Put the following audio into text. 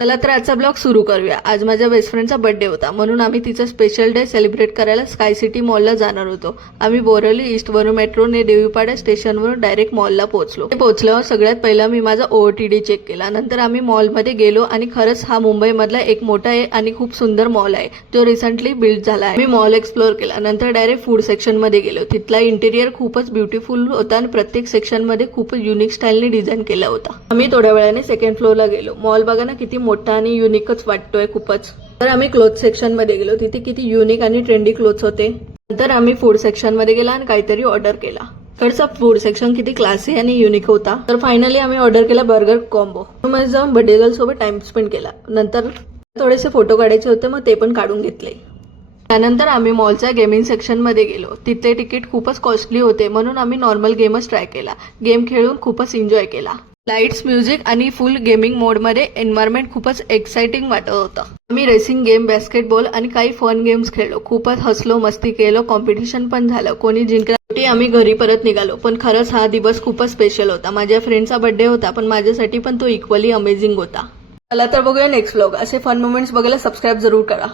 चला तर आजचा ब्लॉग सुरू करूया। आज माझ्या बेस्ट फ्रेंडचा बर्थडे होता, म्हणून आम्ही तिचा स्पेशल डे सेलिब्रेट करायला स्काय सिटी मॉलला जाणार होतो। आम्ही बोरवली ईस्ट वरून मेट्रोने देवीपाडा स्टेशनवरून डायरेक्ट मॉलला पोहोचलो। पोहोचल्यावर सगळ्यात पहिला मी माझा OOTD चेक केला। नंतर आम्ही मॉलमध्ये गेलो आणि खरंच हा मुंबईमधला एक मोठा आहे आणि खूप सुंदर मॉल आहे, जो रिसेंटली बिल्ड झाला आहे। मी मॉल एक्सप्लोर केला, नंतर डायरेक्ट फूड सेक्शन मध्ये गेलो। तिथला इंटेरियर खूपच ब्युटिफुल होता आणि प्रत्येक सेक्शन मध्ये खूपच युनिक स्टाईलने डिझाईन केला होता। आम्ही थोड्या वेळाने सेकंड फ्लोअरला गेलो। मॉल बघा ना किती मोठा आणि युनिकच वाटतोय खूपच। तर आम्ही क्लोथ सेक्शन मध्ये गेलो, तिथे किती युनिक आणि ट्रेंडी क्लोथ्स होते। नंतर आम्ही फूड सेक्शन मध्ये गेला आणि काहीतरी ऑर्डर केला। इकडचा फूड सेक्शन किती क्लासी आणि युनिक होता। तर फायनली आम्ही ऑर्डर केला बर्गर कॉम्बो। मग जाऊन बर्थडे गर्ल सोबत टाइम स्पेंड केला। नंतर थोडेसे फोटो काढायचे होते, मग ते पण काढून घेतले। त्यानंतर आम्ही मॉलच्या गेमिंग सेक्शन मध्ये गेलो। तिथले तिकीट खूपच कॉस्टली होते, म्हणून आम्ही नॉर्मल गेमच ट्राय केला। गेम खेळून खूपच एन्जॉय केला। लाईट्स, म्युझिक आणि फुल गेमिंग मोड मध्ये एन्व्हायरमेंट खूपच एक्साइटिंग वाटत होतं। आम्ही रेसिंग गेम, बास्केटबॉल आणि काही फन गेम्स खेळलो। खूपच हसलो, मस्ती केलो, कॉम्पिटिशन पण झालं। कोणी जिंकला शेवटी आम्ही घरी परत निघालो। पण खरंच हा दिवस खूपच स्पेशल होता। माझ्या फ्रेंडचा बर्थडे होता, पण माझ्यासाठी पण तो इक्वली अमेझिंग होता। चला तर बघूया नेक्स्ट व्लॉग। असे फन मोमेंट्स बघायला सबस्क्राईब जरूर करा।